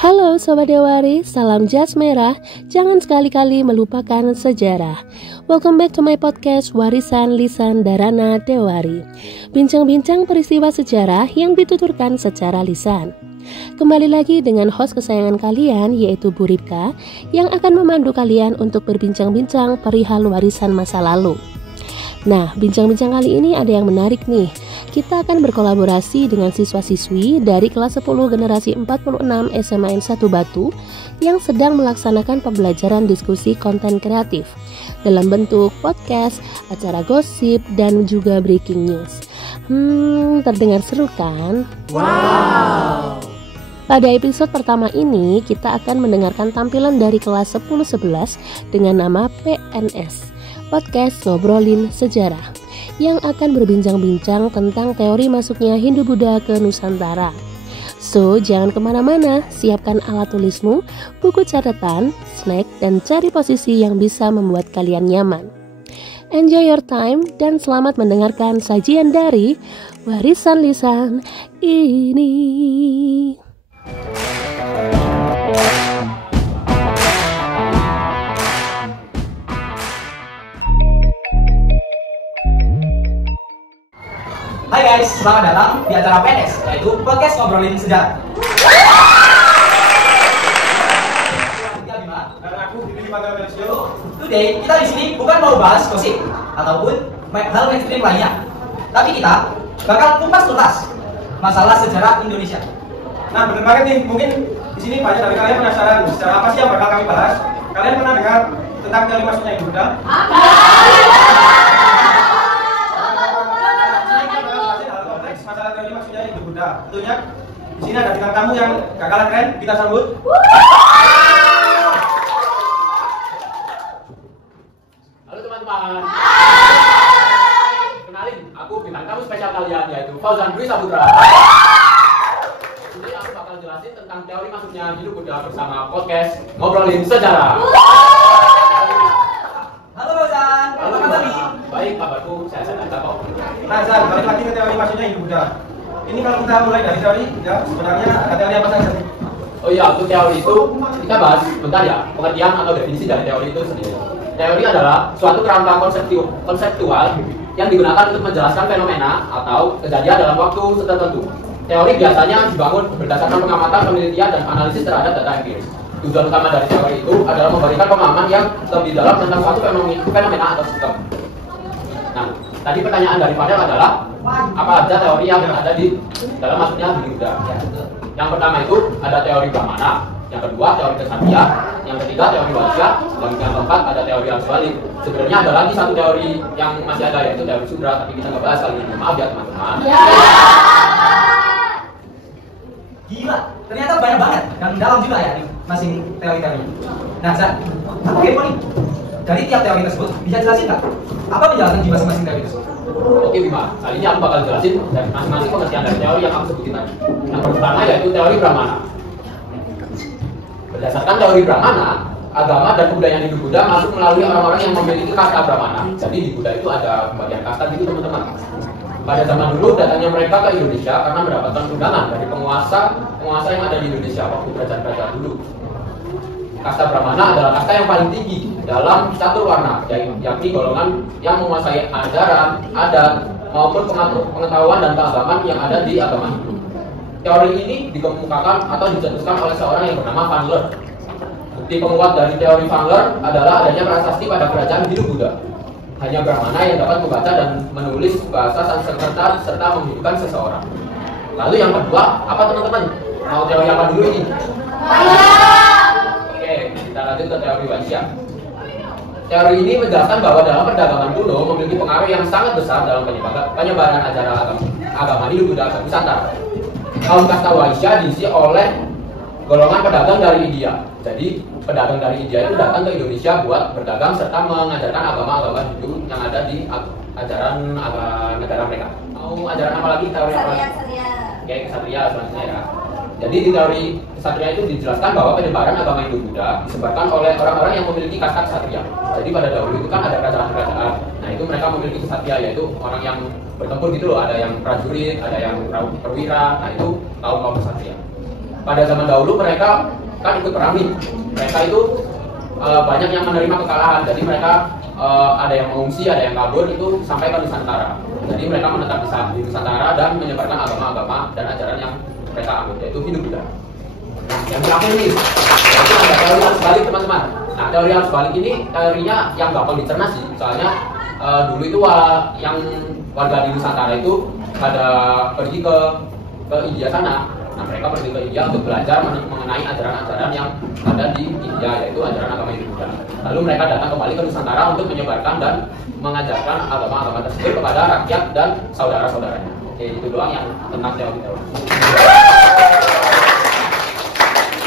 Halo Sobat Dewari, salam jas merah, jangan sekali-kali melupakan sejarah. Welcome back to my podcast Warisan Lisan Dharana Dewari. Bincang-bincang peristiwa sejarah yang dituturkan secara lisan. Kembali lagi dengan host kesayangan kalian yaitu Bu Ripka yang akan memandu kalian untuk berbincang-bincang perihal warisan masa lalu. Nah, bincang-bincang kali ini ada yang menarik nih. Kita akan berkolaborasi dengan siswa-siswi dari kelas 10 generasi 46 SMAN 1 Batu yang sedang melaksanakan pembelajaran diskusi konten kreatif dalam bentuk podcast, acara gosip, dan juga breaking news. Terdengar seru kan? Wow! Pada episode pertama ini, kita akan mendengarkan tampilan dari kelas 10-11 dengan nama PNS, Podcast Ngobrolin Sejarah, yang akan berbincang-bincang tentang teori masuknya Hindu-Buddha ke Nusantara. So, jangan kemana-mana, siapkan alat tulismu, buku catatan, snack, dan cari posisi yang bisa membuat kalian nyaman. Enjoy your time, dan selamat mendengarkan sajian dari Warisan Lisan ini. Hai guys, selamat datang di acara PNS, yaitu Podcast Ngobrolin Sejarah. Today, kita di sini bukan mau bahas gosip ataupun hal mainstream lainnya, tapi kita bakal kupas tuntas masalah sejarah Indonesia. Nah, benar banget nih, mungkin di sini banyak dari kalian penasaran sejarah apa sih yang bakal kami bahas. Kalian pernah dengar tentang teori masuknya Hindu-Buddha? Masalah teori maksudnya Hindu-Buddha. Tentunya di sini ada bintang tamu yang gak kalah keren. Kita sambut. Halo teman-teman. Kenalin, aku bintang tamu spesial kalian yaitu Fauzan Dwi Saputra. Jadi aku bakal jelasin tentang teori masuknya Hindu-Buddha bersama podcast Ngobrolin Sejarah. Halo Fauzan, Halo apa kabar nih? Baik, kabarku saya kok. Nah, Zan, balik lagi ke teori masuknya Hindu-Buddha. Ini kalau kita mulai dari teori, ya sebenarnya ada teori apa saja sih? Oh iya, untuk teori itu kita bahas bentar ya, pengertian atau definisi dari teori itu sendiri. Teori adalah suatu kerangka konseptual yang digunakan untuk menjelaskan fenomena atau kejadian dalam waktu tertentu. Teori biasanya dibangun berdasarkan pengamatan, penelitian, dan analisis terhadap data empiris. Tujuan utama dari teori itu adalah memberikan pemahaman yang lebih dalam tentang suatu fenomena atau sistem. Nah, tadi pertanyaan dari Fadel adalah apa aja teori yang ada di dalam masuknya Hindu-Buddha. Yang pertama itu ada teori Brahmana, yang kedua teori Kshatriya, yang ketiga teori Waisya, dan yang keempat ada teori arus balik. Sebenarnya ada lagi satu teori yang masih ada yaitu teori Sudra, tapi kita nggak bahas kali ini. Maaf ya teman-teman. Gila, ternyata banyak banget dan dalam juga ya masing teori-teori. Nah, Zan, aku kepo nih. Dari tiap teori tersebut, bisa jelasin nggak? Apa penjelasan di masing-masing teori tersebut? Oke Bima, kali ini aku bakal jelasin dari masing-masing pengertian dari teori yang aku sebutin tadi. Yang pertama yaitu teori Brahmana. Berdasarkan teori Brahmana, agama dan kebudayaan Hindu-Buddha masuk melalui orang-orang yang memiliki kasta Brahmana. Jadi di Buddha itu ada bagian kasta gitu teman-teman. Pada zaman dulu datangnya mereka ke Indonesia karena mendapatkan undangan dari penguasa yang ada di Indonesia waktu kerajaan-kerajaan dulu. Kasta Brahmana adalah kasta yang paling tinggi dalam catur warna, yakni golongan yang menguasai ajaran, adat, maupun pengetahuan dan keagamaan yang ada di agama Hindu. Teori ini dikemukakan atau dicetuskan oleh seorang yang bernama Van Leer. Bukti penguat dari teori Van Leer adalah adanya prasasti pada kerajaan Hindu-Buddha. Hanya Brahmana yang dapat membaca dan menulis bahasa Sanskerta serta menghidupkan seseorang. Lalu yang kedua, apa teman-teman? Mau teori apa dulu ini? Kita lanjut ke teori Waisya. Teori ini menjelaskan bahwa dalam perdagangan kuno memiliki pengaruh yang sangat besar dalam penyebaran ajaran agama Hindu-Buddha ke Nusantara. Kaum kasta Waisya diisi oleh golongan pedagang dari India. Jadi pedagang dari India itu datang ke Indonesia buat berdagang serta mengajarkan agama-agama Hindu yang ada di ajaran negara mereka. Mau ajaran apa lagi? Teori apa? Oke, Kshatriya selanjutnya ya. Jadi di teori Kshatriya itu dijelaskan bahwa penyebaran agama Hindu-Buddha disebarkan oleh orang-orang yang memiliki kasta Kshatriya. Jadi pada dahulu itu kan ada kerajaan-kerajaan. Nah itu mereka memiliki Kshatriya, yaitu orang yang bertempur gitu loh. Ada yang prajurit, ada yang perwira. Nah itu kaum Kshatriya. pada zaman dahulu mereka kan ikut perang nih. Mereka itu banyak yang menerima kekalahan. Jadi mereka ada yang mengungsi, ada yang kabur itu sampai ke Nusantara. Jadi mereka menetap di Nusantara dan menyebarkan agama-agama dan ajaran yang mereka anut, yaitu Hindu-Buddha. Yang terakhir nih, yaitu ada teori arus balik teman-teman. Nah, teori arus balik ini teorinya yang gampang dicerna sih. Soalnya dulu itu yang warga di Nusantara itu pada pergi ke India sana. Nah, mereka pergi ke India untuk belajar mengenai ajaran-ajaran yang ada di India, yaitu ajaran agama Hindu-Buddha. Lalu mereka datang kembali ke Nusantara untuk menyebarkan dan mengajarkan agama-agama tersebut kepada rakyat dan saudara-saudaranya. Oke, itu doang yang tentang teori-teori.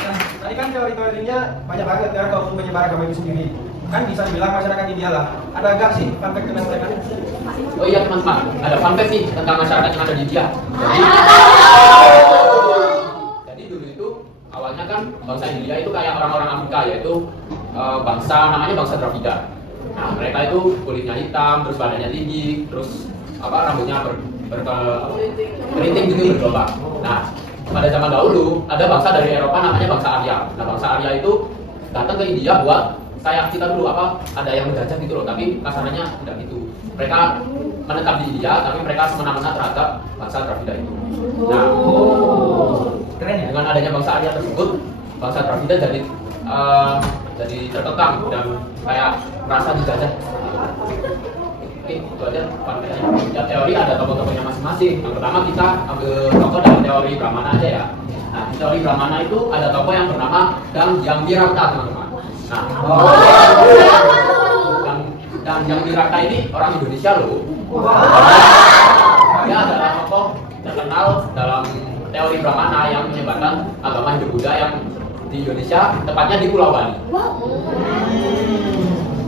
Nah, tadi kan teori-teorinya banyak banget kan kalau untuk menyebar agama itu sendiri. Kan bisa dibilang masyarakat India lah. Ada nggak sih fun fact tentang mereka? Oh iya teman-teman, ada fun fact nih tentang masyarakat yang ada di India. Jadi dulu itu awalnya kan bangsa India itu kayak orang-orang Afrika, yaitu namanya bangsa Dravida. Nah, mereka itu kulitnya hitam, terus badannya tinggi, terus rambutnya keriting gitu bergelombang. Nah, pada zaman dahulu ada bangsa dari Eropa namanya bangsa Arya. Nah, bangsa Arya itu datang ke India buat kayak kita dulu ada yang menjajah gitu loh, tapi kasarannya tidak gitu. Mereka menetap di India, tapi mereka semena-mena terhadap bangsa Dravida itu. Nah, Keren ya? dengan adanya bangsa Arya tersebut, bangsa Dravida jadi terkekang dan kayak merasa dijajah. Oke, itu aja pandangannya. Ya, teori ada tokoh-tokohnya masing-masing. Yang pertama kita ambil tokoh dari teori Brahmana aja ya. Nah, di teori Brahmana itu ada tokoh yang bernama Jambirata, teman-teman. Nah, Jambirata ini orang Indonesia loh. Dia adalah tokoh terkenal dalam teori Brahmana yang menyebarkan agama Hindu-Buddha yang di Indonesia, tepatnya di Pulau Bali.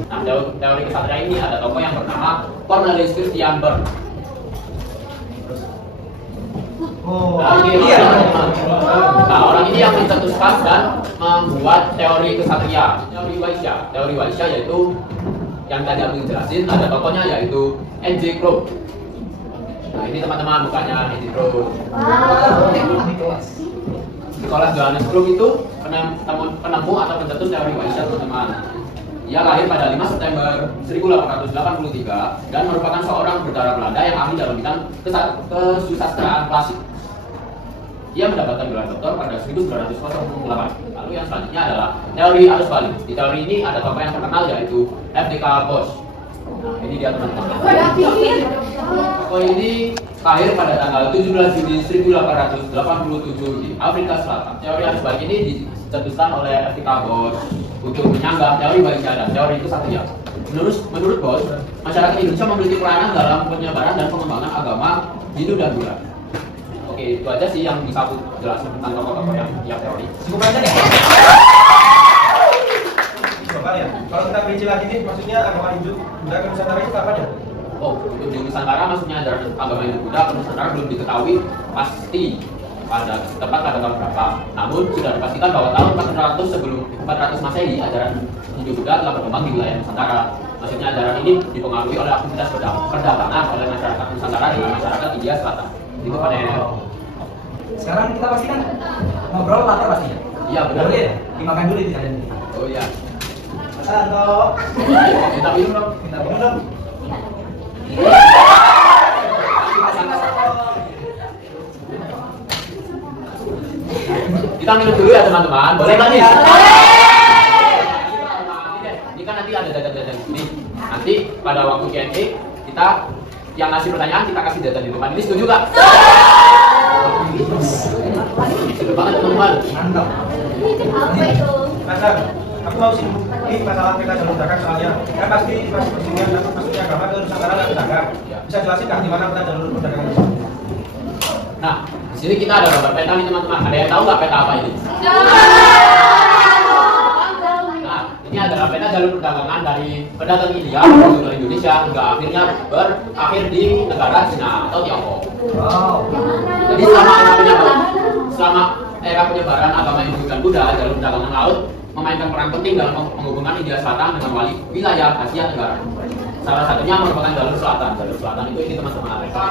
Nah, teori kesatria ini ada tokoh yang bernama Cornelis Christian Bern. Orang ini yang mencetuskan dan membuat teori kesatria, teori Waisya. Teori Waisya yaitu yang tadi aku jelasin, ada tokohnya yaitu N.J. Crow. Nah, ini teman-teman mukanya N.J. Crow. Nicholas Johannes Crow itu penemuh atau pencetus teori Waisya, teman-teman. Ia lahir pada 5 September 1883 dan merupakan seorang berdarah Belanda yang ahli dalam bidang kesusastraan klasik. Ia mendapatkan gelar doktor pada 1908. Lalu yang selanjutnya adalah teori arus balik. Di teori ini ada tokoh yang terkenal yaitu F.D.K. Bosch. Nah, ini dia teman-teman. Tokoh ini lahir pada tanggal 17 Juni 1887 di Afrika Selatan. Teori arus balik ini dicetuskan oleh F.D.K. Bosch untuk menyanggah teori Waisya dan teori kesatria. Menurut Bosch, masyarakat Indonesia memiliki peranan dalam penyebaran dan pengembangan agama Hindu dan Buddha. Oke, itu aja sih yang bisa aku jelasin tentang tokoh-tokoh yang tiap teori. Cukup aja ya? Coba ya, kalau kita beri lagi nih, maksudnya agama Hindu Buddha ke Nusantara itu kapan ya? Oh, untuk di Nusantara maksudnya ajaran agama Hindu Buddha ke Nusantara belum diketahui pasti tepat pada tahun berapa. Namun sudah dipastikan bahwa tahun 400 Masehi ajaran Hindu Buddha telah berkembang di wilayah Nusantara. Maksudnya ajaran ini dipengaruhi oleh aktivitas perdagangan oleh masyarakat Nusantara dengan masyarakat India Selatan. Itu pada Sekarang kita pasti kan ngobrol lapar pasti ya? Iya benar. Boleh ya? Dimakan dulu di sana. Oh iya. Santo. Kita minum dong. Kita minum dong. Kita minum dulu ya teman-teman. Boleh kan nih? Ini kan nanti ada jajan-jajan sini. Nanti pada waktu Q&A kita yang ngasih pertanyaan kita kasih jajan di depan. Ini setuju gak? Seru banget teman-teman. Mantap. Nah, aku mau singgung ini masalah kita jalur dagang soalnya kan pasti persinggungan maksudnya agama ke Nusantara dan dagang. Bisa jelasin nggak gimana kita jalur perdagangan itu? Nah, di sini kita ada gambar peta nih teman-teman. Ada yang tahu nggak peta apa ini? Nah, ini adalah peta jalur perdagangan dari pedagang India menuju ke Indonesia hingga akhirnya berakhir di negara Cina atau Tiongkok. Wow. Jadi selama era penyebaran agama Hindu dan Buddha, jalur perdagangan laut memainkan peran penting dalam menghubungkan India Selatan dengan wilayah Asia Tenggara. salah satunya merupakan jalur selatan. Jalur selatan itu ini teman-teman, mereka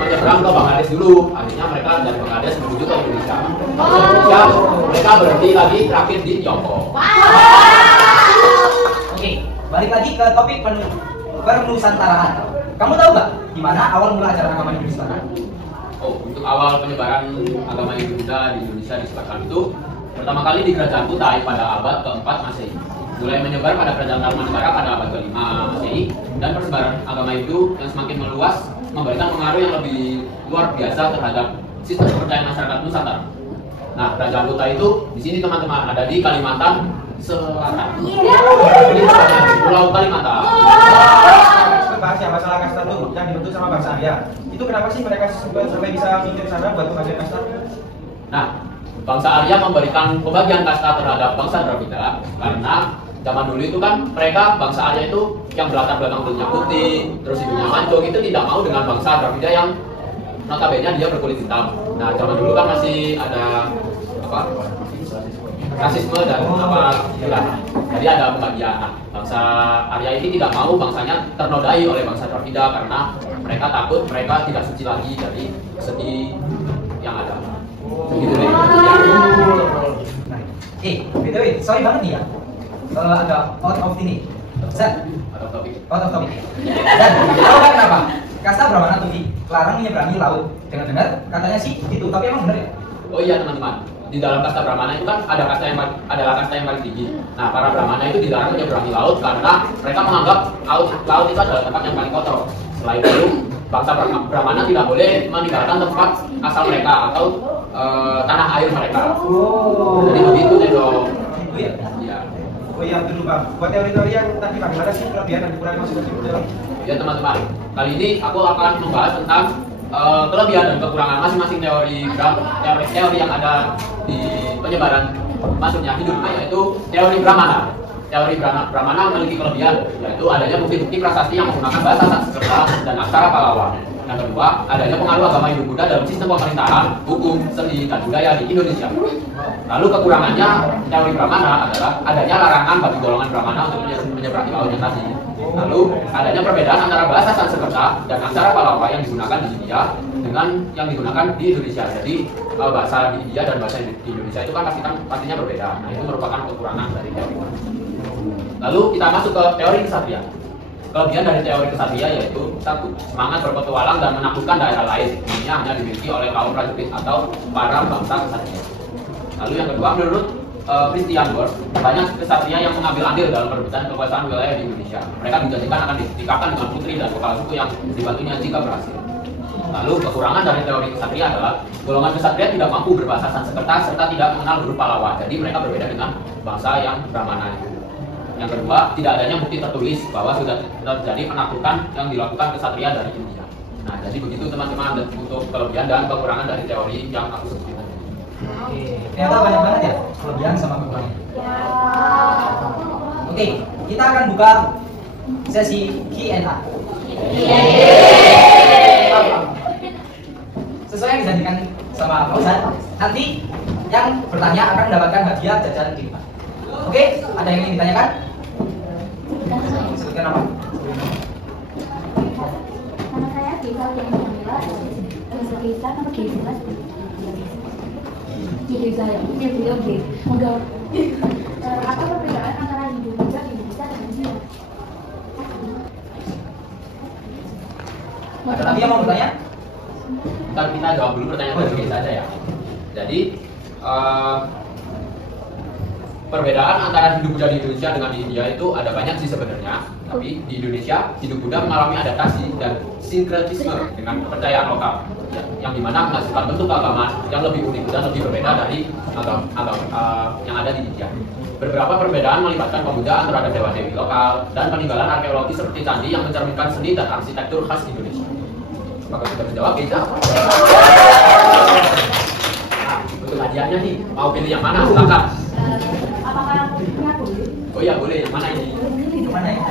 menyeberang ke Bangladesh dulu. Akhirnya mereka dari Bangladesh menuju ke Indonesia. Di Indonesia mereka berhenti lagi terakhir di Tiongkok. Oke, balik lagi ke topik pernusantaraan. Kamu tahu nggak gimana awal mula ajaran agama Hindu di sana? Oh, untuk awal penyebaran agama Hindu Buddha di Indonesia di selatan itu pertama kali di Kerajaan Kutai pada abad ke-4 Masehi. Mulai menyebar pada Kerajaan Tarumanegara pada abad ke-5 Masehi, dan persebaran agama itu yang semakin meluas memberikan pengaruh yang lebih luar biasa terhadap sistem kepercayaan masyarakat Nusantara. Nah, Kerajaan Kutai itu di sini teman-teman ada di Kalimantan Selatan. Ini tepatnya di Pulau Kalimantan. Bahas ya masalah kasta dulu yang dibentuk sama bangsa Arya. Itu kenapa sih mereka sampai bisa mikir sana buat pembagian kasta? Nah, bangsa Arya memberikan pembagian kasta terhadap bangsa Dravida karena zaman dulu itu kan mereka bangsa Arya itu yang berlatar belakang kulitnya putih, terus hidungnya mancung, itu tidak mau dengan bangsa Dravida yang notabene dia berkulit hitam. Nah, zaman dulu kan masih ada apa? Rasisme dan apa gitulah. Jadi ada pembagian. Nah, bangsa Arya ini tidak mau bangsanya ternodai oleh bangsa Dravida karena mereka takut mereka tidak suci lagi dari segi yang ada. Begitu deh. BTW, sorry banget nih ya. Agak out of ini. Zat, Ada topik. out of topic. Dan tahu kan kenapa? Kasta Brahmana Tuti larang menyeberangi laut. Dengar-dengar katanya sih itu, tapi emang bener ya? Oh iya teman-teman, di dalam kasta Brahmana itu kan ada kasta yang adalah kasta yang paling tinggi. Nah, para Brahmana itu dilarang menyeberangi laut karena mereka menganggap laut itu adalah tempat yang paling kotor. Selain itu, bangsa Brahmana tidak boleh meninggalkan tempat asal mereka atau tanah air mereka. Jadi begitu deh dong. Itu ya. Iya. Oh iya, betul Bang. Buat teori-teori yang tadi bagaimana sih kelebihan dan kekurangan masing-masing teori? Ya teman-teman, kali ini aku akan membahas tentang kelebihan dan kekurangan masing-masing teori yang ada di penyebaran masuknya hidup, yaitu teori Brahmana. Teori Brahmana memiliki kelebihan, yaitu adanya bukti-bukti prasasti yang menggunakan bahasa Sanskerta dan aksara Pallawa. Yang kedua, adanya pengaruh agama Hindu Buddha dalam sistem pemerintahan, hukum, seni, dan budaya di Indonesia. Lalu kekurangannya teori Brahmana adalah adanya larangan bagi golongan Brahmana untuk menyeberangi laut yang tadi. Lalu adanya perbedaan antara bahasa Sanskerta dan aksara Pallawa yang digunakan di India dengan yang digunakan di Indonesia. Jadi bahasa di India dan bahasa di Indonesia itu kan pastinya berbeda. Nah, itu merupakan kekurangan dari teori Brahmana. Lalu kita masuk ke teori kesatria. Kelebihan dari teori kesatria yaitu satu, semangat berpetualang dan menaklukkan daerah lain. Ini hanya dimiliki oleh kaum prajurit atau para bangsa kesatria. Lalu yang kedua, menurut Christian Ward, banyak kesatria yang mengambil andil dalam perebutan kekuasaan wilayah di Indonesia. Mereka dijanjikan akan dinikahkan dengan putri dan kepala suku yang dibantunya jika berhasil. Lalu kekurangan dari teori kesatria adalah golongan kesatria tidak mampu berbahasa Sanskerta serta tidak mengenal huruf Pallawa. Jadi mereka berbeda dengan bangsa yang Brahmana. Yang kedua, tidak adanya bukti tertulis bahwa sudah terjadi penaklukan yang dilakukan kesatria dari India. Nah, jadi begitu teman-teman untuk kelebihan dan kekurangan dari teori yang aku sebutkan. Oke, ternyata banyak banget ya kelebihan sama kekurangan. Oke, kita akan buka sesi Q&A. Sesuai yang dijanjikan sama Fauzan, nanti yang bertanya akan mendapatkan hadiah jajan di depan. Oke, ada yang ingin ditanyakan? Sebutkan nama. Nama saya Gita Jamila. Gita nama Gita. Gita ya. Oke. Enggak. Apa perbedaan antara Hindu Buddha dan India? Ada lagi yang mau bertanya? Ntar kita jawab dulu pertanyaan dari saja ya. Jadi perbedaan antara Hindu Buddha di Indonesia dengan di India itu ada banyak sih sebenarnya. Tapi di Indonesia, Hindu Buddha mengalami adaptasi dan sinkretisme dengan kepercayaan lokal, yang dimana menghasilkan bentuk agama yang lebih unik dan lebih berbeda dari agama yang ada di India. Beberapa perbedaan melibatkan pemujaan terhadap dewa-dewi lokal dan peninggalan arkeologi seperti candi yang mencerminkan seni dan arsitektur khas Indonesia. Maka sudah menjawab, Geza. Nah, untuk hadiahnya nih, mau pilih yang mana? Silakan. Apakah punya boleh? Oh iya boleh, yang mana ini? Mana ya?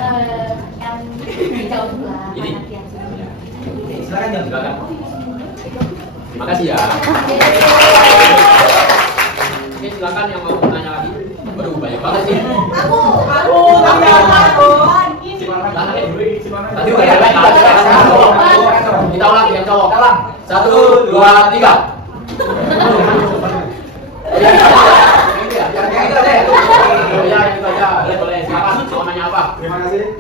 Yang jauh lah. Ini. Oke, silakan jawab. Silakan. Terima kasih ya. Oke, silakan yang mau tanya lagi. Waduh, banyak banget sih. Aku. Silakan. Tangannya dulu. Tadi udah ya. Kita ulang yang cowok. Ulang. 1, 2, 3. Ya, itu aja. Boleh. Siapa? Namanya apa? Terima kasih.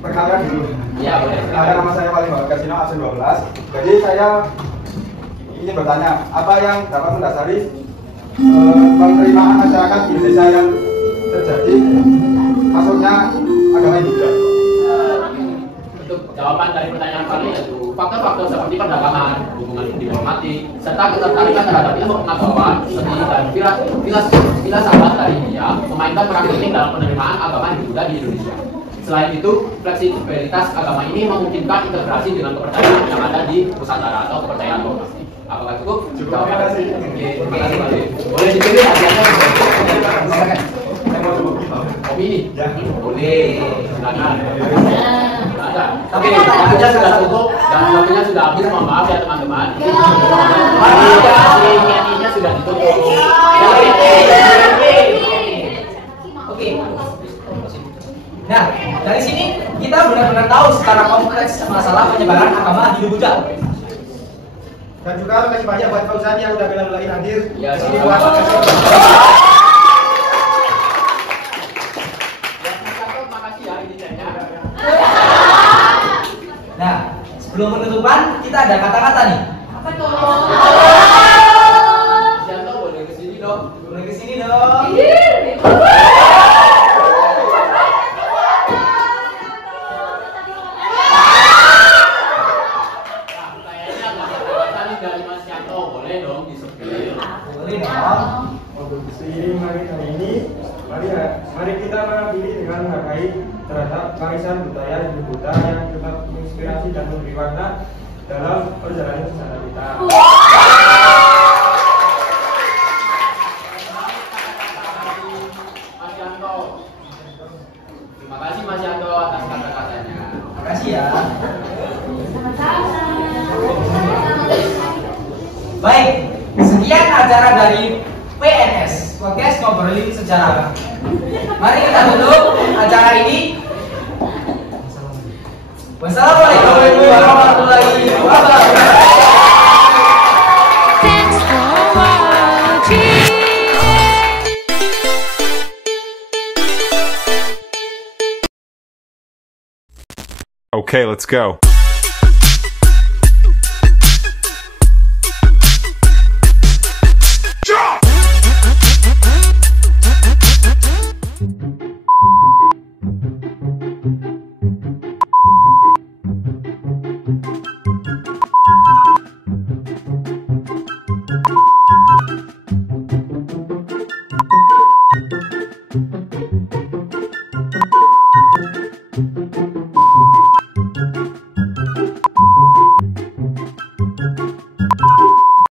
Perkenalkan dulu. Iya, boleh. Nama saya Wali Kasino Absen 12. Jadi saya ingin bertanya, apa yang dapat mendasari penerimaan masyarakat di Indonesia yang terjadi masuknya agama Hindu? Untuk jawaban dari pertanyaan kali yaitu faktor-faktor seperti perdagangan, hubungan diplomatik, serta ketertarikan terhadap ilmu pengetahuan, seni dan filsafat dari India memainkan peran penting dalam penerimaan agama Hindu di Indonesia. Selain itu, fleksibilitas agama ini memungkinkan integrasi dengan kepercayaan yang ada di Nusantara atau kepercayaan lokal. Apakah cukup? Terima kasih. Oke, terima kasih Pak. Boleh dipilih hadiahnya? Opini? Ya. Boleh. Silakan. Oke, waktunya sudah cukup dan waktunya sudah habis. Mohon maaf ya teman-teman. Ini sudah ditutup. Oke. Nah, dari sini kita benar-benar tahu secara kompleks masalah penyebaran agama Hindu-Buddha. Dan juga terima kasih banyak buat Fauzan yang udah bela-belain hadir. Ya, Sini sama-sama. buat Makasih ya ini saya. Nah, sebelum penutupan kita ada kata-kata nih. Apa tuh? Janto boleh kesini dong. Boleh kesini dong. Kayaknya ada kata-kata nih dari Mas Yanto, boleh dong disebut. Boleh dong. Seiring hari ini, mari kita mengambil dengan menghargai terhadap warisan budaya Hindu Buddha yang tetap menginspirasi dan memberi warna dalam perjalanan sejarah kita. Mas Yanto. Terima kasih Mas Yanto atas kata-katanya. Makasih ya. Sama-sama. Baik, sekian acara dari PNS, Podcast Ngobrolin Sejarah. Mari kita tutup acara ini. Wassalamualaikum warahmatullahi wabarakatuh. Thanks for watching. Okay, let's go.